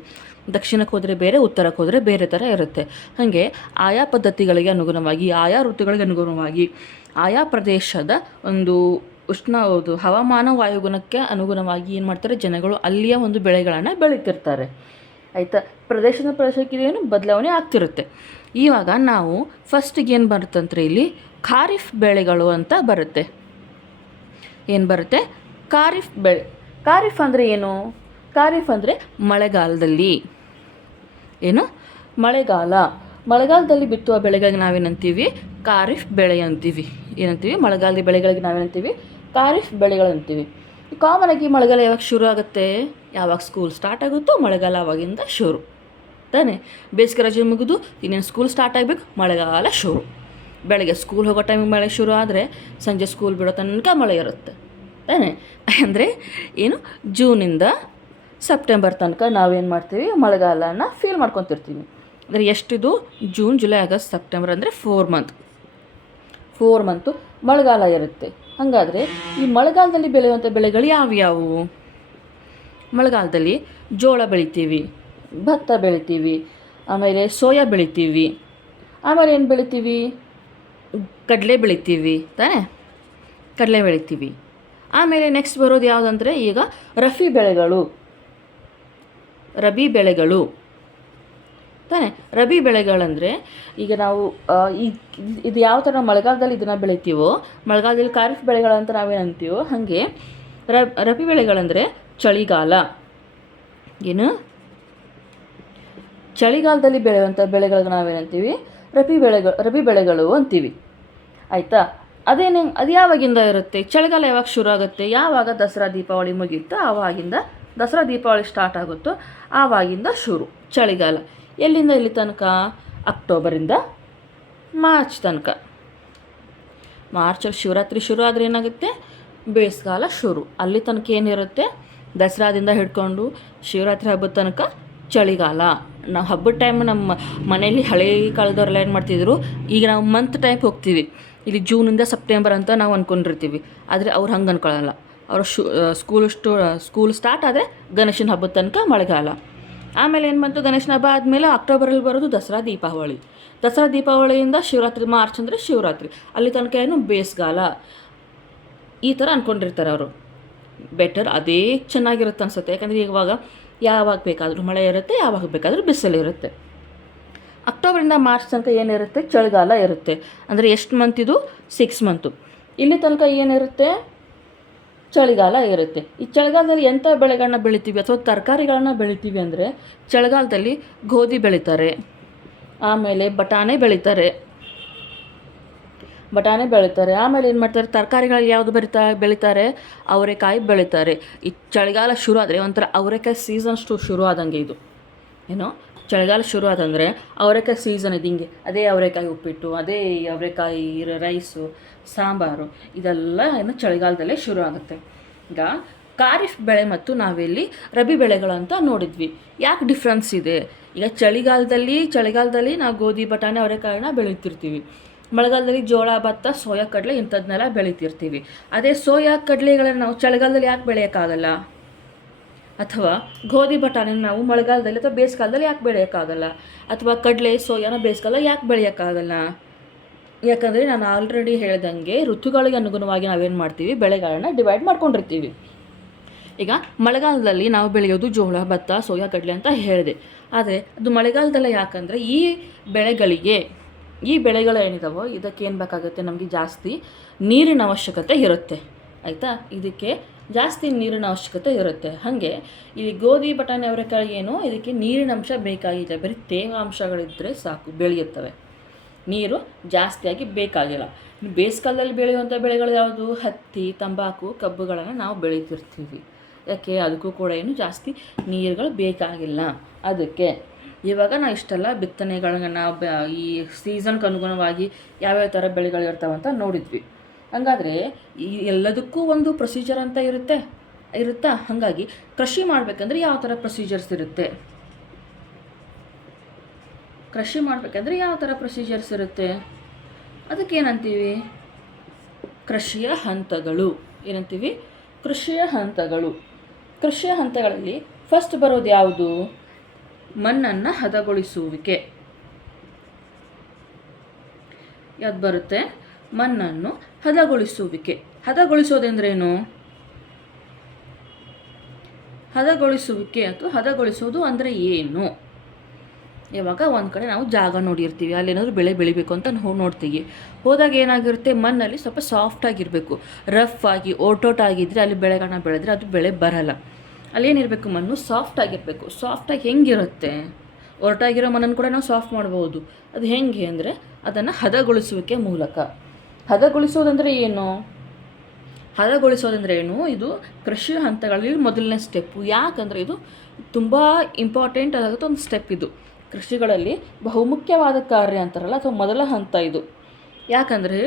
ದಕ್ಷಿಣಕ್ಕೆ ಹೋದರೆ ಬೇರೆ, ಉತ್ತರಕ್ಕೆ ಹೋದರೆ ಬೇರೆ ಥರ ಇರುತ್ತೆ. ಹಾಗೆ ಆಯಾ ಪದ್ಧತಿಗಳಿಗೆ ಅನುಗುಣವಾಗಿ, ಆಯಾ ಋತುಗಳಿಗೆ ಅನುಗುಣವಾಗಿ, ಆಯಾ ಪ್ರದೇಶದ ಒಂದು ಹವಾಮಾನ ವಾಯುಗುಣಕ್ಕೆ ಅನುಗುಣವಾಗಿ ಏನು ಮಾಡ್ತಾರೆ? ಜನಗಳು ಅಲ್ಲಿಯ ಒಂದು ಬೆಳೆಗಳನ್ನು ಬೆಳೀತಿರ್ತಾರೆ. ಆಯಿತಾ? ಪ್ರದೇಶಕ್ಕೆ ಏನು ಬದಲಾವಣೆ ಆಗ್ತಿರುತ್ತೆ. ಇವಾಗ ನಾವು ಫಸ್ಟಿಗೆ ಏನು ಬರುತ್ತಂದ್ರೆ ಇಲ್ಲಿ ಖಾರಿಫ್ ಬೆಳೆಗಳು ಅಂತ ಬರುತ್ತೆ. ಏನು ಬರುತ್ತೆ? ಖಾರಿಫ್ ಬೆಳೆ. ಖಾರಿಫ್ ಅಂದರೆ ಏನು? ಖಾರಿಫ್ ಅಂದರೆ ಮಳೆಗಾಲದಲ್ಲಿ. ಏನು? ಮಳೆಗಾಲದಲ್ಲಿ ಬಿತ್ತುವ ಬೆಳೆಗಳಿಗೆ ನಾವೇನಂತೀವಿ? ಖಾರಿಫ್ ಬೆಳೆ ಅಂತೀವಿ. ಏನಂತೀವಿ? ಮಳೆಗಾಲದ ಬೆಳೆಗಳಿಗೆ ನಾವೇನಂತೀವಿ? ಖಾರಿಫ್ ಬೆಳೆಗಳಂತೀವಿ. ಕಾಮನ್ ಆಗಿ ಮಳೆಗಾಲ ಯಾವಾಗ ಶುರು ಆಗುತ್ತೆ? ಯಾವಾಗ ಸ್ಕೂಲ್ ಸ್ಟಾರ್ಟ್ ಆಗುತ್ತೋ ಮಳೆಗಾಲ ಆವಾಗಿಂದ ಶುರು ತಾನೇ. ಬೇಸಿಗೆ ರಜೆ ಮುಗಿದು ಇನ್ನೇನು ಸ್ಕೂಲ್ ಸ್ಟಾರ್ಟ್ ಆಗಬೇಕು, ಮಳೆಗಾಲ ಶುರು. ಬೆಳಗ್ಗೆ ಸ್ಕೂಲ್ ಹೋಗೋ ಟೈಮಿಗೆ ಮಳೆ ಶುರು ಆದರೆ ಸಂಜೆ ಸ್ಕೂಲ್ ಬಿಡೋ ತನಕ ಮಳೆ ಇರುತ್ತೆ ತಾನೇ. ಅಂದರೆ ಏನು, ಜೂನಿಂದ ಸೆಪ್ಟೆಂಬರ್ ತನಕ ನಾವೇನು ಮಾಡ್ತೀವಿ, ಮಳೆಗಾಲನ ಫೀಲ್ ಮಾಡ್ಕೊತಿರ್ತೀವಿ. ಅಂದರೆ ಎಷ್ಟಿದು, ಜೂನ್, ಜುಲೈ, ಆಗಸ್ಟ್, ಸೆಪ್ಟೆಂಬರ್ ಅಂದರೆ 4 ಮಂತು ಮಳೆಗಾಲ ಇರುತ್ತೆ. ಹಾಗಾದರೆ ಈ ಮಳೆಗಾಲದಲ್ಲಿ ಬೆಳೆಯುವಂಥ ಬೆಳೆಗಳು ಯಾವ್ಯಾವು? ಮಳೆಗಾಲದಲ್ಲಿ ಜೋಳ ಬೆಳಿತೀವಿ, ಭತ್ತ ಬೆಳಿತೀವಿ, ಆಮೇಲೆ ಸೋಯಾ ಬೆಳಿತೀವಿ, ಆಮೇಲೆ ಏನು ಬೆಳಿತೀವಿ, ಕಡಲೆ ಬೆಳಿತೀವಿ ತಾನೇ, ಕಡಲೆ ಬೆಳಿತೀವಿ. ಆಮೇಲೆ ನೆಕ್ಸ್ಟ್ ಬರೋದು ಯಾವುದಂದರೆ ಈಗ ರಬಿ ಬೆಳೆಗಳು ತಾನೇ. ರಬಿ ಬೆಳೆಗಳಂದರೆ ಈಗ ನಾವು ಇದು ಯಾವ ಥರ ಮಳೆಗಾಲದಲ್ಲಿ ಇದನ್ನು ಬೆಳಿತೀವೋ, ಮಳೆಗಾಲದಲ್ಲಿ ಖಾರಿಫ್ ಬೆಳೆಗಳಂತ ನಾವೇನು ಅಂತೀವೋ, ಹಾಗೆ ರಬಿ ಬೆಳೆಗಳಂದರೆ ಚಳಿಗಾಲ. ಏನು, ಚಳಿಗಾಲದಲ್ಲಿ ಬೆಳೆಯುವಂಥ ಬೆಳೆಗಳಿಗೆ ನಾವೇನಂತೀವಿ, ರಬಿ ಬೆಳೆಗಳು ಅಂತೀವಿ. ಆಯಿತಾ. ಅದು ಯಾವಾಗಿಂದ ಇರುತ್ತೆ, ಚಳಿಗಾಲ ಯಾವಾಗ ಶುರು ಆಗುತ್ತೆ, ಯಾವಾಗ ದಸರಾ ದೀಪಾವಳಿ ಮುಗಿಯುತ್ತೋ ಆವಾಗಿಂದ, ದಸರಾ ದೀಪಾವಳಿ ಸ್ಟಾರ್ಟ್ ಆಗುತ್ತೋ ಆವಾಗಿಂದ ಶುರು ಚಳಿಗಾಲ. ಎಲ್ಲಿಂದ ಎಲ್ಲಿ ತನಕ, ಅಕ್ಟೋಬರಿಂದ ಮಾರ್ಚ್ ತನಕ. ಮಾರ್ಚಲ್ಲಿ ಶಿವರಾತ್ರಿ ಶುರು ಆದರೆ ಏನಾಗುತ್ತೆ, ಬೇಸಿಗೆಗಾಲ ಶುರು. ಅಲ್ಲಿ ತನಕ ಏನಿರುತ್ತೆ, ದಸರಾದಿಂದ ಹಿಡ್ಕೊಂಡು ಶಿವರಾತ್ರಿ ಹಬ್ಬದ ತನಕ ಚಳಿಗಾಲ. ನಾವು ಹಬ್ಬದ ಟೈಮ್ ನಮ್ಮ ಮನೆಯಲ್ಲಿ ಹಳೆ ಕಾಲದವ್ರೆಲ್ಲ ಏನು ಮಾಡ್ತಿದ್ರು, ಈಗ ನಾವು ಮಂತ್ ಟೈಪ್ ಹೋಗ್ತೀವಿ, ಇಲ್ಲಿ ಜೂನಿಂದ ಸೆಪ್ಟೆಂಬರ್ ಅಂತ ನಾವು ಅಂದ್ಕೊಂಡಿರ್ತೀವಿ. ಆದರೆ ಅವ್ರು ಹಂಗೆ ಅಂದ್ಕೊಳ್ಳಲ್ಲ. ಅವರು ಸ್ಕೂಲ್ ಸ್ಟಾರ್ಟ್ ಆದರೆ ಗಣೇಶನ ಹಬ್ಬದ ತನಕ ಮಳೆಗಾಲ. ಆಮೇಲೆ ಏನು ಬಂತು, ಗಣೇಶನ ಹಬ್ಬ ಆದಮೇಲೆ ಅಕ್ಟೋಬರಲ್ಲಿ ಬರೋದು ದಸರಾ ದೀಪಾವಳಿಯಿಂದ ಶಿವರಾತ್ರಿ, ಮಾರ್ಚ್ ಅಂದರೆ ಶಿವರಾತ್ರಿ, ಅಲ್ಲಿ ತನಕ ಏನು ಬೇಸಿಗೆಗಾಲ. ಈ ಥರ ಅಂದ್ಕೊಂಡಿರ್ತಾರೆ ಅವರು. ಬೆಟರ್ ಅದೇ ಚೆನ್ನಾಗಿರುತ್ತೆ ಅನಿಸುತ್ತೆ. ಯಾಕಂದರೆ ಇವಾಗ ಯಾವಾಗ ಬೇಕಾದರೂ ಮಳೆ ಇರುತ್ತೆ, ಯಾವಾಗ ಬೇಕಾದರೂ ಬಿಸಿಲಿರುತ್ತೆ. ಅಕ್ಟೋಬರಿಂದ ಮಾರ್ಚ್ ತನಕ ಏನಿರುತ್ತೆ, ಚಳಿಗಾಲ ಇರುತ್ತೆ. ಅಂದರೆ ಎಷ್ಟು ಮಂತ್ ಇದು, 6 ಮಂತು. ಇಲ್ಲಿ ತನಕ ಏನಿರುತ್ತೆ, ಚಳಿಗಾಲ ಇರುತ್ತೆ. ಈ ಚಳಿಗಾಲದಲ್ಲಿ ಎಂಥ ಬೆಳೆಗಳನ್ನ ಬೆಳಿತೀವಿ ಅಥವಾ ತರಕಾರಿಗಳನ್ನ ಬೆಳಿತೀವಿ ಅಂದರೆ, ಚಳಿಗಾಲದಲ್ಲಿ ಗೋಧಿ ಬೆಳೀತಾರೆ, ಆಮೇಲೆ ಬಟಾಣೆ ಬೆಳೀತಾರೆ. ಆಮೇಲೆ ಏನು ಮಾಡ್ತಾರೆ, ತರಕಾರಿಗಳು ಯಾವುದು ಬೆಳೀತಾರೆ, ಅವರೆಕಾಯಿ ಬೆಳೀತಾರೆ. ಈ ಚಳಿಗಾಲ ಶುರು ಆದರೆ ಒಂಥರ ಅವರೆಕಾಯಿ ಸೀಸನ್ ಶುರು ಆದಂಗೆ ಇದು. ಏನೋ ಚಳಿಗಾಲ ಶುರು ಆದಂದರೆ ಅವರೆಕಾಯಿ ಸೀಸನ್ ಇದು. ಹಿಂಗೆ ಅದೇ ಅವರೆಕಾಯಿ ಉಪ್ಪಿಟ್ಟು, ಅದೇ ಅವರೆಕಾಯಿ ರೈಸು, ಸಾಂಬಾರು, ಇದೆಲ್ಲ ಏನು ಚಳಿಗಾಲದಲ್ಲೇ ಶುರು ಆಗುತ್ತೆ. ಈಗ ಖಾರಿಫ್ ಬೆಳೆ ಮತ್ತು ನಾವಿಲ್ಲಿ ರಬಿ ಬೆಳೆಗಳು ಅಂತ ನೋಡಿದ್ವಿ. ಯಾಕೆ ಡಿಫ್ರೆನ್ಸ್ ಇದೆ? ಈಗ ಚಳಿಗಾಲದಲ್ಲಿ ನಾವು ಗೋಧಿ, ಬಟಾಣಿ, ಅವರೆಕಾಯಿನ ಬೆಳೀತಿರ್ತೀವಿ. ಮಳೆಗಾಲದಲ್ಲಿ ಜೋಳ, ಭತ್ತ, ಸೋಯಾ, ಕಡಲೆ ಇಂಥದ್ದನ್ನೆಲ್ಲ ಬೆಳೀತಿರ್ತೀವಿ. ಅದೇ ಸೋಯಾ, ಕಡಲೆಗಳನ್ನು ನಾವು ಚಳಿಗಾಲದಲ್ಲಿ ಯಾಕೆ ಬೆಳೆಯೋಕ್ಕಾಗಲ್ಲ? ಅಥವಾ ಗೋಧಿ, ಬಟಾಣಿನ ನಾವು ಮಳೆಗಾಲದಲ್ಲಿ ಅಥವಾ ಬೇಸಿಗೆಗಾಲದಲ್ಲಿ ಯಾಕೆ ಬೆಳೆಯೋಕ್ಕಾಗಲ್ಲ? ಅಥವಾ ಕಡಲೆ, ಸೋಯಾನ ಬೇಸಿಗೆಗಾಲ ಯಾಕೆ ಬೆಳೆಯೋಕ್ಕಾಗಲ್ಲ? ಯಾಕಂದರೆ ನಾನು ಆಲ್ರೆಡಿ ಹೇಳ್ದಂಗೆ ಋತುಗಳಿಗೆ ಅನುಗುಣವಾಗಿ ನಾವೇನು ಮಾಡ್ತೀವಿ, ಬೆಳೆಗಳನ್ನ ಡಿವೈಡ್ ಮಾಡ್ಕೊಂಡಿರ್ತೀವಿ. ಈಗ ಮಳೆಗಾಲದಲ್ಲಿ ನಾವು ಬೆಳೆಯೋದು ಜೋಳ, ಭತ್ತ, ಸೋಯಾ, ಕಡಲೆ ಅಂತ ಹೇಳಿದೆ. ಆದರೆ ಅದು ಮಳೆಗಾಲದಲ್ಲ. ಯಾಕಂದರೆ ಈ ಬೆಳೆಗಳು ಏನಿದಾವೋ ಇದಕ್ಕೆ ಏನು ಬೇಕಾಗುತ್ತೆ, ನಮಗೆ ಜಾಸ್ತಿ ನೀರಿನ ಅವಶ್ಯಕತೆ ಇರುತ್ತೆ. ಆಯಿತಾ. ಇದಕ್ಕೆ ಜಾಸ್ತಿ ನೀರಿನ ಅವಶ್ಯಕತೆ ಇರುತ್ತೆ. ಹಾಗೆ ಇಲ್ಲಿ ಗೋಧಿ, ಬಟಾಣಿ, ಅವರೆಕಾಯಿ ಏನು, ಇದಕ್ಕೆ ನೀರಿನ ಅಂಶ ಬೇಕಾಗಿಲ್ಲ. ಬರೀ ತೇವಾಂಶಗಳಿದ್ದರೆ ಸಾಕು, ಬೆಳೆಯುತ್ತವೆ. ನೀರು ಜಾಸ್ತಿಯಾಗಿ ಬೇಕಾಗಿಲ್ಲ. ಬೇಸಿಗೆಕಾಲದಲ್ಲಿ ಬೆಳೆಯುವಂಥ ಬೆಳೆಗಳು ಯಾವುದು, ಹತ್ತಿ, ತಂಬಾಕು, ಕಬ್ಬುಗಳನ್ನು ನಾವು ಬೆಳೀತಿರ್ತೀವಿ. ಯಾಕೆ, ಅದಕ್ಕೂ ಕೂಡ ಏನು ಜಾಸ್ತಿ ನೀರುಗಳು ಬೇಕಾಗಿಲ್ಲ. ಅದಕ್ಕೆ ಇವಾಗ ನಾವು ಇಷ್ಟೆಲ್ಲ ಬಿತ್ತನೆಗಳನ್ನ ನಾವು ಈ ಸೀಸನ್ಗೆ ಅನುಗುಣವಾಗಿ ಯಾವ್ಯಾವ ಥರ ಬೆಳೆಗಳು ಇರ್ತಾವಂತ ನೋಡಿದ್ವಿ. ಹಾಗಾದರೆ ಈ ಎಲ್ಲದಕ್ಕೂ ಒಂದು ಪ್ರೊಸೀಜರ್ ಅಂತ ಇರುತ್ತಾ? ಹಾಗಾಗಿ ಕೃಷಿ ಮಾಡಬೇಕಂದ್ರೆ ಯಾವ ಥರ ಪ್ರೊಸೀಜರ್ಸ್ ಇರುತ್ತೆ? ಅದಕ್ಕೇನಂತೀವಿ, ಕೃಷಿಯ ಹಂತಗಳು. ಏನಂತೀವಿ? ಕೃಷಿಯ ಹಂತಗಳಲ್ಲಿ ಫಸ್ಟ್ ಬರೋದು ಯಾವುದು? ಮಣ್ಣನ್ನು ಹದಗೊಳಿಸುವಿಕೆ. ಯಾವ್ದು ಬರುತ್ತೆ? ಮಣ್ಣನ್ನು ಹದಗೊಳಿಸುವಿಕೆ. ಹದಗೊಳಿಸೋದೆಂದ್ರೇನು? ಹದಗೊಳಿಸುವಿಕೆ ಅಥವಾ ಹದಗೊಳಿಸೋದು ಅಂದರೆ ಏನು? ಇವಾಗ ಒಂದು ಕಡೆ ನಾವು ಜಾಗ ನೋಡಿರ್ತೀವಿ, ಅಲ್ಲೇನಾದರೂ ಬೆಳೆ ಬೆಳಿಬೇಕು ಅಂತ ನೋಡ್ತೀವಿ. ಹೋದಾಗ ಏನಾಗಿರುತ್ತೆ, ಮಣ್ಣಲ್ಲಿ ಸ್ವಲ್ಪ ಸಾಫ್ಟಾಗಿರಬೇಕು. ರಫ್ ಆಗಿ ಓಟೋಟಾಗಿದ್ದರೆ ಅಲ್ಲಿ ಬೆಳೆಗಳನ್ನ ಬೆಳೆದ್ರೆ ಅದು ಬೆಳೆ ಬರಲ್ಲ. ಅಲ್ಲೇನಿರಬೇಕು, ಮಣ್ಣು ಸಾಫ್ಟಾಗಿರಬೇಕು. ಸಾಫ್ಟಾಗಿ ಹೆಂಗಿರುತ್ತೆ? ಒರಟಾಗಿರೋ ಮಣ್ಣನ್ನು ಕೂಡ ನಾವು ಸಾಫ್ಟ್ ಮಾಡ್ಬೋದು. ಅದು ಹೆಂಗೆ ಅಂದರೆ ಅದನ್ನು ಹದಗೊಳಿಸುವಿಕೆ ಮೂಲಕ. ಹದಗೊಳಿಸೋದಂದರೆ ಏನು? ಹದಗೊಳಿಸೋದಂದ್ರೆ ಏನು, ಇದು ಕೃಷಿ ಹಂತಗಳಲ್ಲಿ ಮೊದಲನೇ ಸ್ಟೆಪ್ಪು. ಯಾಕಂದರೆ ಇದು ತುಂಬ ಇಂಪಾರ್ಟೆಂಟ್ ಆಗುತ್ತೆ ಒಂದು ಸ್ಟೆಪ್. ಇದು ಕೃಷಿಗಳಲ್ಲಿ ಬಹುಮುಖ್ಯವಾದ ಕಾರ್ಯ ಅಂತಾರಲ್ಲ, ಅಥವಾ ಮೊದಲ ಹಂತ ಇದು. ಯಾಕಂದರೆ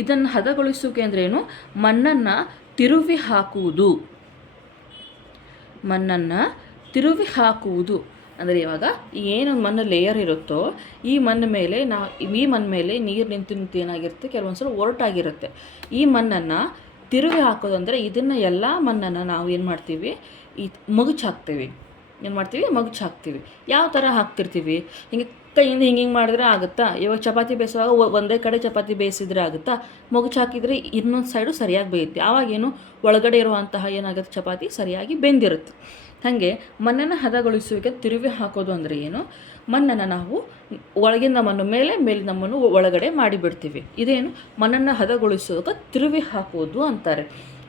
ಇದನ್ನು ಹದಗೊಳಿಸೋಕೆ ಅಂದರೆ ಏನು, ಮಣ್ಣನ್ನು ತಿರುವಿ ಹಾಕುವುದು. ಮಣ್ಣನ್ನು ತಿರುವಿ ಹಾಕುವುದು ಅಂದರೆ ಇವಾಗ ಏನು ಮಣ್ಣು ಲೇಯರ್ ಇರುತ್ತೋ ಈ ಮಣ್ಣು ಮೇಲೆ ನೀರು ನಿಂತು ಏನಾಗಿರುತ್ತೆ, ಕೆಲವೊಂದು ಸಲ ಒರಟಾಗಿರುತ್ತೆ. ಈ ಮಣ್ಣನ್ನು ತಿರುವಿ ಹಾಕೋದು ಅಂದರೆ ಇದನ್ನು ಎಲ್ಲ ಮಣ್ಣನ್ನು ನಾವು ಏನು ಮಾಡ್ತೀವಿ, ಮಗುಚ್ ಹಾಕ್ತೀವಿ. ಮಗುಚ್ ಹಾಕ್ತೀವಿ. ಯಾವ ಥರ ಹಾಕ್ತಿರ್ತೀವಿ, ಹಿಂಗೆ ಕೈಯಿಂದ ಹಿಂಗೆ ಮಾಡಿದ್ರೆ ಆಗುತ್ತಾ? ಇವಾಗ ಚಪಾತಿ ಬೇಯಿಸುವಾಗ ಒಂದೇ ಕಡೆ ಚಪಾತಿ ಬೇಯಿಸಿದ್ರೆ ಆಗುತ್ತಾ? ಮಗುಚ್ ಹಾಕಿದರೆ ಇನ್ನೊಂದು ಸೈಡು ಸರಿಯಾಗಿ ಬೇಯುತ್ತೆ. ಆವಾಗೇನು ಒಳಗಡೆ ಇರುವಂತಹ ಏನಾಗುತ್ತೆ, ಚಪಾತಿ ಸರಿಯಾಗಿ ಬೆಂದಿರುತ್ತೆ. ಹಾಗೆ ಮಣ್ಣನ್ನು ಹದಗೊಳಿಸುವಿಕೆ ತಿರುವಿ ಹಾಕೋದು ಅಂದರೆ ಏನು, ಮಣ್ಣನ್ನು ನಾವು ಒಳಗಿಂದ ಮಣ್ಣು ಮೇಲಿಂದ ಮಣ್ಣು ಒಳಗಡೆ ಮಾಡಿಬಿಡ್ತೀವಿ. ಇದೇನು ಮಣ್ಣನ್ನು ಹದಗೊಳಿಸುವಾಗ ತಿರುವಿ ಹಾಕೋದು ಅಂತಾರೆ.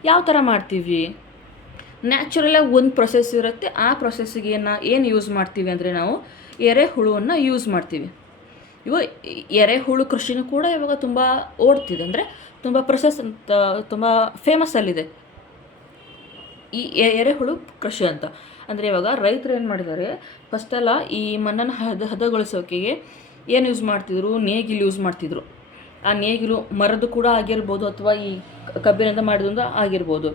ಯಾವ ಥರ ಮಾಡ್ತೀವಿ, ನ್ಯಾಚುರಲಾಗಿ ಒಂದು ಪ್ರೊಸೆಸ್ ಇರುತ್ತೆ. ಆ ಪ್ರೊಸೆಸ್ಸಿಗೆ ಏನು ಯೂಸ್ ಮಾಡ್ತೀವಿ ಅಂದರೆ ನಾವು ಎರೆಹುಳುವನ್ನು ಯೂಸ್ ಮಾಡ್ತೀವಿ. ಇವು ಎರೆಹುಳು ಕೃಷಿನೂ ಕೂಡ ಇವಾಗ ತುಂಬ ಓಡ್ತಿದೆ, ಅಂದರೆ ತುಂಬ ಪ್ರೊಸೆಸ್ ಅಂತ ತುಂಬ ಫೇಮಸ್ಸಲ್ಲಿದೆ ಈ ಎರೆಹುಳು ಕೃಷಿ ಅಂತ. ಅಂದರೆ ಇವಾಗ ರೈತರು ಏನು ಮಾಡಿದ್ದಾರೆ, ಫಸ್ಟೆಲ್ಲ ಈ ಮಣ್ಣನ್ನು ಹದಗೊಳಿಸೋಕೆ ಏನು ಯೂಸ್ ಮಾಡ್ತಿದ್ರು, ನೇಗಿಲು ಯೂಸ್ ಮಾಡ್ತಿದ್ರು. ಆ ನೇಗಿಲು ಮರದ್ದು ಕೂಡ ಆಗಿರ್ಬೋದು, ಅಥವಾ ಈ ಕಬ್ಬಿನಿಂದ ಮಾಡಿದ್ರಿಂದ ಆಗಿರ್ಬೋದು.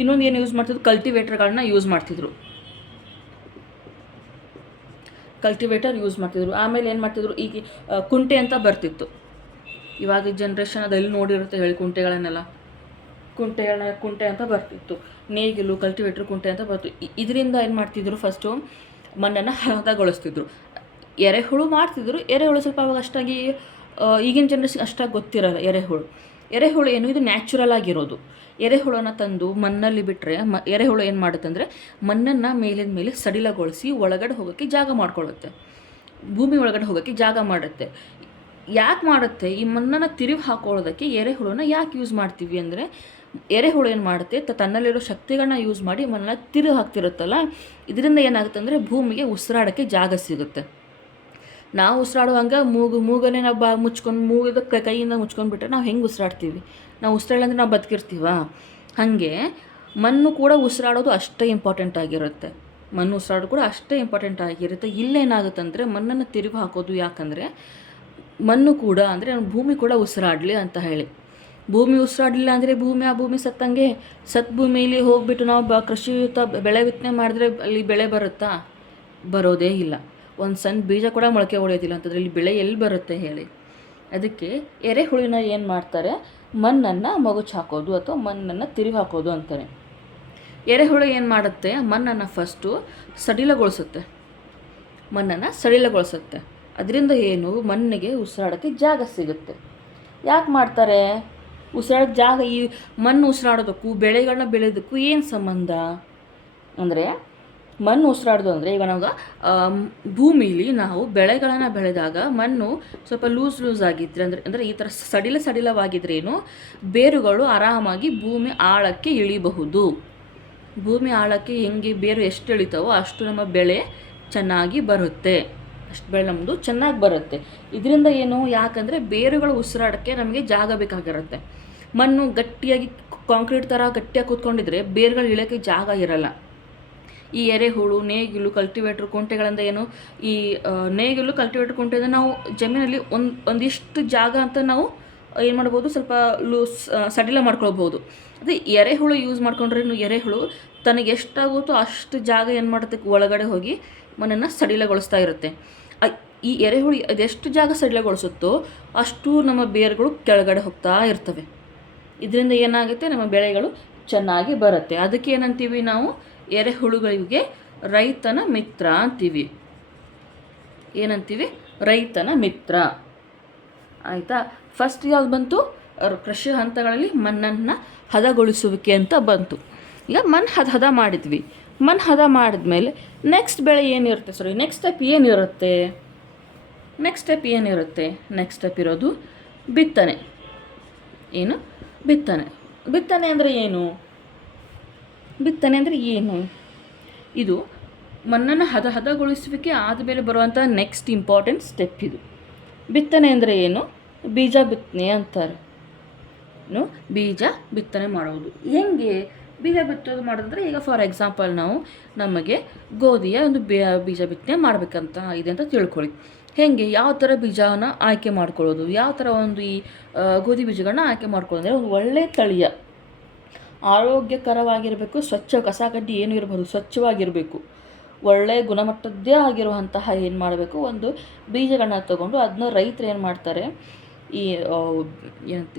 ಇನ್ನೊಂದು ಏನು ಯೂಸ್ ಮಾಡ್ತಿದ್ರು, ಕಲ್ಟಿವೇಟರ್ಗಳನ್ನ ಯೂಸ್ ಮಾಡ್ತಿದ್ರು. ಆಮೇಲೆ ಏನು ಮಾಡ್ತಿದ್ರು, ಈಗ ಕುಂಟೆ ಅಂತ ಬರ್ತಿತ್ತು. ಇವಾಗ ಜನ್ರೇಷನ್ ಅದೆಲ್ಲಿ ನೋಡಿರುತ್ತೆ ಹೇಳಿ, ಕುಂಟೆಗಳನ್ನೆಲ್ಲ ಕುಂಟೆ ಅಂತ ಬರ್ತಿತ್ತು. ನೇಗಿಲು, ಕಲ್ಟಿವೇಟ್ರ್, ಕುಂಟೆ ಅಂತ ಬರ್ತಿತ್ತು. ಇದರಿಂದ ಏನು ಮಾಡ್ತಿದ್ರು, ಫಸ್ಟು ಮಣ್ಣನ್ನು ಹದಗೊಳಿಸ್ತಿದ್ರು. ಎರೆಹುಳು ಮಾಡ್ತಿದ್ರು. ಎರೆಹುಳು ಸ್ವಲ್ಪ ಅವಾಗ ಅಷ್ಟಾಗಿ ಈಗಿನ ಜನ್ರೇಷನ್ ಅಷ್ಟಾಗಿ ಗೊತ್ತಿರಲ್ಲ. ಎರೆಹುಳು ಏನು, ಇದು ನ್ಯಾಚುರಲ್ ಆಗಿರೋದು. ಎರೆಹುಳನ ತಂದು ಮಣ್ಣಲ್ಲಿ ಬಿಟ್ಟರೆ ಎರೆಹುಳು ಏನು ಮಾಡುತ್ತೆ ಅಂದರೆ ಮಣ್ಣನ್ನು ಮೇಲಿನ ಮೇಲೆ ಸಡಿಲಗೊಳಿಸಿ ಒಳಗಡೆ ಹೋಗೋಕ್ಕೆ ಜಾಗ ಮಾಡ್ಕೊಳ್ಳುತ್ತೆ. ಭೂಮಿ ಒಳಗಡೆ ಹೋಗೋಕ್ಕೆ ಜಾಗ ಮಾಡುತ್ತೆ. ಯಾಕೆ ಮಾಡುತ್ತೆ, ಈ ಮಣ್ಣನ್ನು ತಿರುವಿ ಹಾಕೊಳ್ಳೋದಕ್ಕೆ ಎರೆಹುಳನ ಯಾಕೆ ಯೂಸ್ ಮಾಡ್ತೀವಿ ಅಂದರೆ, ಎರೆಹುಳು ಏನು ಮಾಡುತ್ತೆ, ತನ್ನಲ್ಲಿರೋ ಶಕ್ತಿಗಳನ್ನ ಯೂಸ್ ಮಾಡಿ ಮಣ್ಣನ್ನು ತಿರುವಿ ಹಾಕ್ತಿರುತ್ತಲ್ಲ, ಇದರಿಂದ ಏನಾಗುತ್ತೆ ಅಂದರೆ ಭೂಮಿಗೆ ಉಸಿರಾಡೋಕ್ಕೆ ಜಾಗ ಸಿಗುತ್ತೆ. ನಾವು ಉಸಿರಾಡುವಂಗೆ ಮೂಗನ್ನೇ ನಾವು ಮುಚ್ಕೊಂಡು ಮೂಗಿದ ಕೈಯಿಂದ ಮುಚ್ಕೊಂಡು ಬಿಟ್ಟರೆ ನಾವು ಹೆಂಗೆ ಉಸಿರಾಡ್ತೀವಿ? ನಾವು ಉಸಿರಾಡಂದ್ರೆ ನಾವು ಬದುಕಿರ್ತೀವ? ಹಾಗೆ ಮಣ್ಣು ಕೂಡ ಉಸಿರಾಡೋದು ಅಷ್ಟೇ ಇಂಪಾರ್ಟೆಂಟ್ ಆಗಿರುತ್ತೆ. ಇಲ್ಲೇನಾಗುತ್ತೆ ಅಂದರೆ ಮಣ್ಣನ್ನು ತಿರುಗಿ ಹಾಕೋದು ಯಾಕಂದರೆ ಮಣ್ಣು ಕೂಡ ಅಂದರೆ ಭೂಮಿ ಕೂಡ ಉಸಿರಾಡಲಿ ಅಂತ ಹೇಳಿ. ಭೂಮಿ ಉಸಿರಾಡಲಿಲ್ಲ ಅಂದರೆ ಆ ಭೂಮಿ ಸತ್ತಂಗೆ. ಭೂಮಿಯಲ್ಲಿ ಹೋಗ್ಬಿಟ್ಟು ನಾವು ಕೃಷಿಯುತ ಬೆಳೆ ಬಿತ್ತನೆ ಮಾಡಿದ್ರೆ ಅಲ್ಲಿ ಬೆಳೆ ಬರುತ್ತಾ? ಬರೋದೇ ಇಲ್ಲ. ಒಂದು ಸಣ್ಣ ಬೀಜ ಕೂಡ ಮೊಳಕೆ ಹೊಡೆಯೋದಿಲ್ಲ ಅಂತದ್ರಲ್ಲಿ ಬೆಳೆ ಎಲ್ಲಿ ಬರುತ್ತೆ ಹೇಳಿ? ಅದಕ್ಕೆ ಎರೆಹುಳಿನ ಏನು ಮಾಡ್ತಾರೆ, ಮಣ್ಣನ್ನು ಮಗುಚ್ ಹಾಕೋದು ಅಥವಾ ಮಣ್ಣನ್ನು ತಿರುಗಿ ಹಾಕೋದು ಅಂತಾರೆ. ಎರೆಹುಳು ಏನು ಮಾಡುತ್ತೆ, ಮಣ್ಣನ್ನು ಫಸ್ಟು ಸಡಿಲಗೊಳಿಸುತ್ತೆ. ಅದರಿಂದ ಏನು, ಮಣ್ಣಿಗೆ ಉಸಿರಾಡೋಕ್ಕೆ ಜಾಗ ಸಿಗುತ್ತೆ. ಯಾಕೆ ಮಾಡ್ತಾರೆ? ಉಸಿರಾಡೋಕ್ಕೆ ಜಾಗ, ಈ ಮಣ್ಣು ಉಸಿರಾಡೋದಕ್ಕೂ ಬೆಳೆಗಳನ್ನ ಬೆಳೆಯೋದಕ್ಕೂ ಏನು ಸಂಬಂಧ ಅಂದರೆ, ಮಣ್ಣು ಉಸಿರಾಡೋದು ಅಂದರೆ ಈಗ ನಾವು ಭೂಮಿಲಿ ನಾವು ಬೆಳೆಗಳನ್ನು ಬೆಳೆದಾಗ ಮಣ್ಣು ಸ್ವಲ್ಪ ಲೂಸ್ ಆಗಿದ್ರೆ ಅಂದರೆ ಈ ಥರ ಸಡಿಲವಾಗಿದ್ರೇನು ಬೇರುಗಳು ಆರಾಮಾಗಿ ಭೂಮಿ ಆಳಕ್ಕೆ ಇಳಿಬಹುದು. ಭೂಮಿ ಆಳಕ್ಕೆ ಹೆಂಗೆ ಬೇರು ಎಷ್ಟು ಇಳಿತಾವೋ ಅಷ್ಟು ನಮ್ಮ ಬೆಳೆ ಚೆನ್ನಾಗಿ ಬರುತ್ತೆ. ಇದರಿಂದ ಏನು, ಯಾಕಂದರೆ ಬೇರುಗಳು ಉಸಿರಾಡೋಕ್ಕೆ ನಮಗೆ ಜಾಗ ಬೇಕಾಗಿರುತ್ತೆ. ಮಣ್ಣು ಗಟ್ಟಿಯಾಗಿ ಕಾಂಕ್ರೀಟ್ ಥರ ಗಟ್ಟಿಯಾಗಿ ಕೂತ್ಕೊಂಡಿದ್ರೆ ಬೇರುಗಳು ಇಳೋಕ್ಕೆ ಜಾಗ ಇರಲ್ಲ. ಈ ಎರೆಹುಳು, ನೇಗಿಲು, ಕಲ್ಟಿವೇಟ್ರ್, ಕುಂಟೆಗಳಿಂದ ಏನು, ಈ ನೇಗಿಲು, ಕಲ್ಟಿವೇಟ್ರ್, ಕುಂಟೆಯಿಂದ ನಾವು ಜಮೀನಲ್ಲಿ ಒಂದಿಷ್ಟು ಜಾಗ ಅಂತ ನಾವು ಏನು ಮಾಡ್ಬೋದು, ಸ್ವಲ್ಪ ಸಡಿಲ ಮಾಡ್ಕೊಳ್ಬೋದು. ಅದೇ ಎರೆಹುಳು ಯೂಸ್ ಮಾಡ್ಕೊಂಡ್ರೆ ಎರೆಹುಳು ತನಗೆ ಎಷ್ಟಾಗುತ್ತೋ ಅಷ್ಟು ಜಾಗ ಏನು ಮಾಡುತ್ತೆ, ಒಳಗಡೆ ಹೋಗಿ ಮಣ್ಣನ್ನು ಸಡಿಲಗೊಳಿಸ್ತಾ ಇರುತ್ತೆ. ಈ ಎರೆಹುಳು ಅದೆಷ್ಟು ಜಾಗ ಸಡಿಲಗೊಳಿಸುತ್ತೋ ಅಷ್ಟು ನಮ್ಮ ಬೇರುಗಳು ಕೆಳಗಡೆ ಹೋಗ್ತಾ ಇರ್ತವೆ. ಇದರಿಂದ ಏನಾಗುತ್ತೆ, ನಮ್ಮ ಬೆಳೆಗಳು ಚೆನ್ನಾಗಿ ಬರುತ್ತೆ. ಅದಕ್ಕೆ ಏನಂತೀವಿ ನಾವು, ಎರೆಹುಳುಗಳಿಗೆ ರೈತನ ಮಿತ್ರ ಅಂತೀವಿ. ರೈತನ ಮಿತ್ರ. ಆಯಿತಾ? ಫಸ್ಟ್ ಯಾವ್ದು ಬಂತು, ಕೃಷಿ ಹಂತಗಳಲ್ಲಿ ಮಣ್ಣನ್ನು ಹದಗೊಳಿಸುವಿಕೆ ಅಂತ ಬಂತು. ಈಗ ಮಣ್ಣು ಹದ ಮಾಡಿದ್ವಿ. ಮಣ್ಣು ಹದ ಮಾಡಿದ್ಮೇಲೆ ನೆಕ್ಸ್ಟ್ ಸ್ಟೆಪ್ ಏನಿರುತ್ತೆ? ನೆಕ್ಸ್ಟ್ ಸ್ಟೆಪ್ ಇರೋದು ಬಿತ್ತನೆ. ಬಿತ್ತನೆ ಅಂದರೆ ಏನು? ಇದು ಮಣ್ಣನ್ನು ಹದಗೊಳಿಸುವಿಕೆ ಆದಮೇಲೆ ಬರುವಂಥ ನೆಕ್ಸ್ಟ್ ಇಂಪಾರ್ಟೆಂಟ್ ಸ್ಟೆಪ್ ಇದು. ಬಿತ್ತನೆ ಅಂದರೆ ಏನು? ಬೀಜ ಬಿತ್ತನೆ ಅಂತಾರೆ. ಬೀಜ ಬಿತ್ತನೆ ಮಾಡುವುದು. ಹೆಂಗೆ ಬೀಜ ಬಿತ್ತೋದು ಮಾಡೋದಂದ್ರೆ, ಈಗ ಫಾರ್ ಎಕ್ಸಾಂಪಲ್ ನಾವು ನಮಗೆ ಗೋಧಿಯ ಒಂದು ಬೀಜ ಬಿತ್ತನೆ ಮಾಡಬೇಕಂತ ಇದೆ ಅಂತ ತಿಳ್ಕೊಳ್ಳಿ. ಹೇಗೆ ಯಾವ ಥರ ಬೀಜನ ಆಯ್ಕೆ ಮಾಡ್ಕೊಳ್ಳೋದು, ಯಾವ ಥರ ಒಂದು ಈ ಗೋಧಿ ಬೀಜಗಳನ್ನ ಆಯ್ಕೆ ಮಾಡ್ಕೊಳ್ಳೋದಂದರೆ, ಒಂದು ಒಳ್ಳೆಯ ತಳಿಯ ಆರೋಗ್ಯಕರವಾಗಿರಬೇಕು, ಸ್ವಚ್ಛ ಕಸ ಕಡ್ಡಿ ಏನು ಇರಬಹುದು ಸ್ವಚ್ಛವಾಗಿರಬೇಕು, ಒಳ್ಳೆಯ ಗುಣಮಟ್ಟದ್ದೇ ಆಗಿರುವಂತಹ ಏನು ಮಾಡಬೇಕು, ಒಂದು ಬೀಜಗಳನ್ನ ತಗೊಂಡು ಅದನ್ನ ರೈತರು ಏನು ಮಾಡ್ತಾರೆ, ಈ ಏನಂತ